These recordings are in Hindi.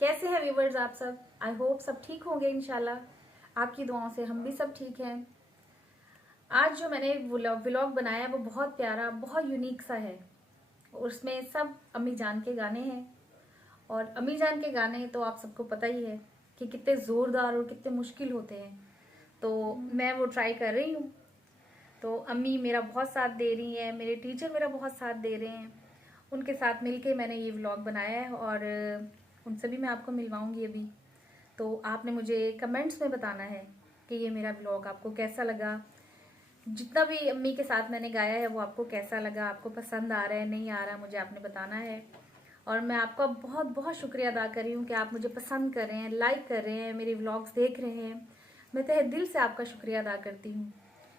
कैसे हैं व्यूवर्स आप सब। आई होप सब ठीक होंगे इंशाल्लाह। आपकी दुआओं से हम भी सब ठीक हैं। आज जो मैंने व्लॉग बनाया है वो बहुत प्यारा, बहुत यूनिक सा है। उसमें सब अम्मी जान के गाने हैं और अम्मी जान के गाने तो आप सबको पता ही है कि कितने ज़ोरदार और कितने मुश्किल होते हैं। तो मैं वो ट्राई कर रही हूँ। तो अम्मी मेरा बहुत साथ दे रही हैं, मेरे टीचर मेरा बहुत साथ दे रहे हैं। उनके साथ मिलके मैंने ये व्लॉग बनाया है और उनसे भी मैं आपको मिलवाऊंगी अभी। तो आपने मुझे कमेंट्स में बताना है कि ये मेरा व्लॉग आपको कैसा लगा। जितना भी अम्मी के साथ मैंने गाया है वो आपको कैसा लगा, आपको पसंद आ रहा है नहीं आ रहा, मुझे आपने बताना है। और मैं आपका बहुत बहुत शुक्रिया अदा कर रही हूँ कि आप मुझे पसंद कर रहे हैं, लाइक कर रहे हैं, मेरे व्लॉग्स देख रहे हैं। मैं तहे दिल से आपका शुक्रिया अदा करती हूँ,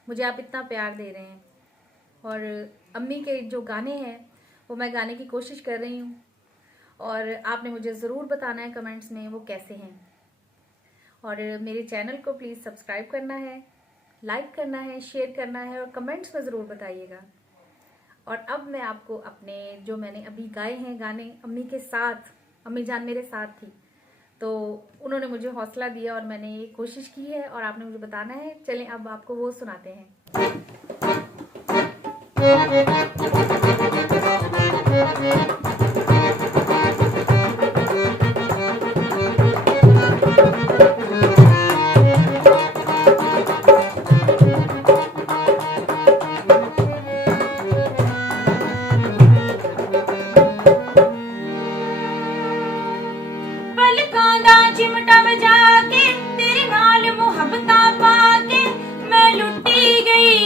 मुझे आप इतना प्यार दे रहे हैं। और अम्मी के जो गाने हैं वो मैं गाने की कोशिश कर रही हूँ और आपने मुझे ज़रूर बताना है कमेंट्स में वो कैसे हैं। और मेरे चैनल को प्लीज़ सब्सक्राइब करना है, लाइक करना है, शेयर करना है और कमेंट्स में ज़रूर बताइएगा। और अब मैं आपको अपने जो मैंने अभी गाए हैं गाने अम्मी के साथ, अम्मी जान मेरे साथ थी तो उन्होंने मुझे हौसला दिया और मैंने ये कोशिश की है और आपने मुझे बताना है। चलें अब आपको वो सुनाते हैं। पलकां दा चिमटा वजा के तेरे नाल मुहब्बतां पा के मैं लुटी गई।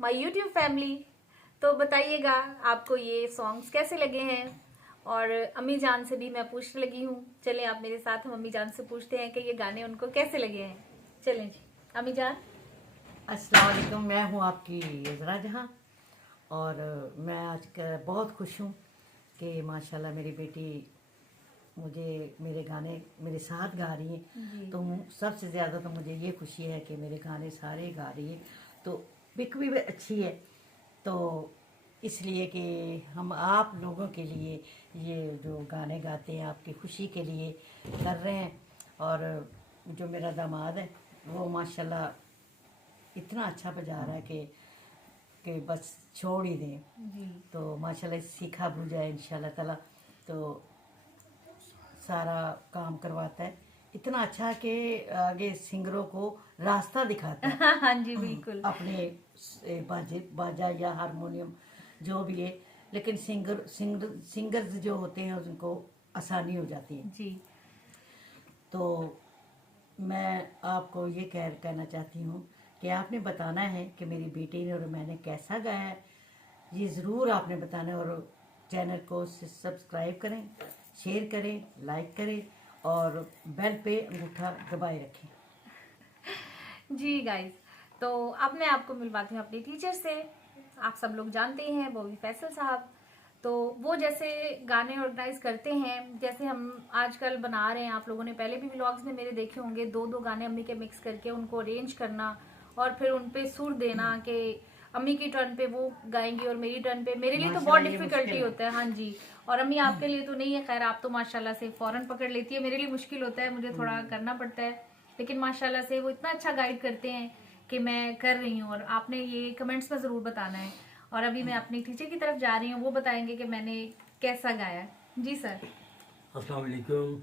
My YouTube family. तो बताइएगा आपको ये सॉन्ग्स कैसे लगे हैं। और अम्मी जान से भी मैं पूछने लगी हूँ, चलें आप मेरे साथ, हम अम्मी जान से पूछते हैं कि ये गाने उनको कैसे लगे हैं। चलें जी अम्मी जान। अस्सलाम वालेकुम, मैं हूँ आपकी इज़रा जहाँ। और मैं आज बहुत खुश हूँ कि माशाल्लाह मेरी बेटी मुझे मेरे गाने मेरे साथ गा रही है। तो सबसे ज़्यादा तो मुझे ये खुशी है कि मेरे गाने सारे गा रही है, तो पिक भी अच्छी है। तो इसलिए कि हम आप लोगों के लिए ये जो गाने गाते हैं आपकी खुशी के लिए कर रहे हैं। और जो मेरा दामाद है वो माशाल्लाह इतना अच्छा बजा रहा है कि बस छोड़ ही दें। जी तो माशाल्लाह सीखा बुझा है इंशाल्लाह ताला। तो सारा काम करवाता है इतना अच्छा कि आगे सिंगरों को रास्ता दिखाता है। हाँ जी बिल्कुल। अपने बाजा या हारमोनियम जो भी है, लेकिन सिंगर्स जो होते हैं उनको आसानी हो जाती है। जी तो मैं आपको ये कहना चाहती हूँ कि आपने बताना है कि मेरी बेटी ने और मैंने कैसा गाया है। ये ज़रूर आपने बताना है। और चैनल को सब्सक्राइब करें, शेयर करें, लाइक करें और बेल पे अंगूठा दबाए रखें। जी गाइस, तो अब मैं आपको मिलवाती हूँ अपने टीचर से। आप सब लोग जानते हैं वो भी फैसल साहब। तो वो जैसे गाने ऑर्गेनाइज करते हैं, जैसे हम आजकल बना रहे हैं, आप लोगों ने पहले भी व्लॉग्स में मेरे देखे होंगे, 2-2 गाने अम्मी के मिक्स करके उनको अरेंज करना और फिर उन पे सुर देना कि अम्मी की टर्न पे वो गाएंगी और मेरी टर्न पे। मेरे लिए तो बहुत माशाल्लाह ये डिफिकल्टी मुश्किल है। होता है। हाँ जी। और अम्मी आपके लिए तो नहीं है, खैर आप तो माशाल्लाह से फौरन पकड़ लेती है। मेरे लिए मुश्किल होता है, मुझे थोड़ा करना पड़ता है, लेकिन माशाल्लाह से वो इतना अच्छा गाइड करते हैं कि मैं कर रही हूँ। और आपने ये कमेंट्स में ज़रूर बताना है। और अभी मैं अपनी टीचर की तरफ जा रही हूँ, वो बताएंगे कि मैंने कैसा गाया। जी सर। अस्सलाम वालेकुम,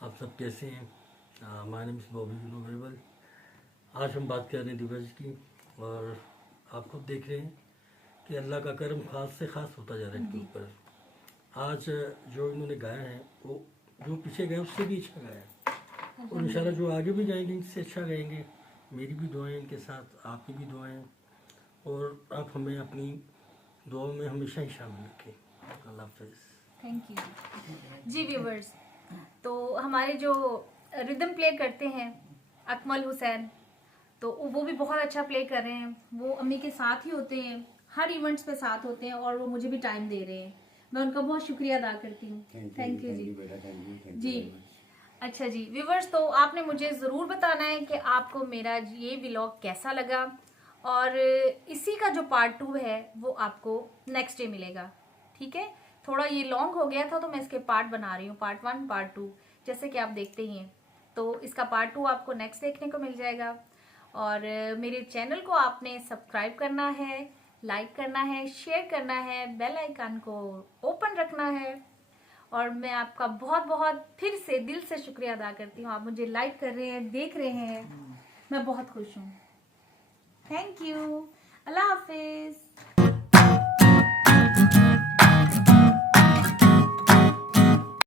आप सब कैसे हैं? My name is Bobby global. आज हम बात कर रहे हैं दिवस की। और आप खुद देख रहे हैं कि अल्लाह का करम ख़ास से ख़ास होता जा रहा है इनके ऊपर। आज जो इन्होंने गाया है वो जो पीछे गए उससे भी अच्छा गाया है, और इंशाल्लाह जो आगे भी जाएंगे इससे अच्छा गाएंगे। मेरी भी दुआएं इनके साथ, आपकी भी दुआएं, और आप हमें अपनी दुआओं में हमेशा ही शामिल रखें। अल्लाह हाफ़िज़। Thank you. जी व्यूवर्स, तो हमारे जो रिदम प्ले करते हैं अकमल हुसैन, तो वो भी बहुत अच्छा प्ले कर रहे हैं। वो अम्मी के साथ ही होते हैं, हर इवेंट्स पे साथ होते हैं और वो मुझे भी टाइम दे रहे हैं। मैं उनका बहुत शुक्रिया अदा करती हूँ। थैंक यू जी। जी अच्छा जी व्यूवर्स, तो आपने मुझे ज़रूर बताना है कि आपको मेरा ये व्लॉग कैसा लगा। और इसी का जो पार्ट 2 है वो आपको नेक्स्ट डे मिलेगा। ठीक है, थोड़ा ये लॉन्ग हो गया था तो मैं इसके पार्ट बना रही हूँ, पार्ट 1 पार्ट 2, जैसे कि आप देखते ही हैं। तो इसका पार्ट 2 आपको नेक्स्ट देखने को मिल जाएगा। और मेरे चैनल को आपने सब्सक्राइब करना है, लाइक करना है, शेयर करना है, बेल आइकन को ओपन रखना है। और मैं आपका बहुत बहुत फिर से दिल से शुक्रिया अदा करती हूँ। आप मुझे लाइक कर रहे हैं, देख रहे हैं, मैं बहुत खुश हूँ। Thank you. Allah Hafiz.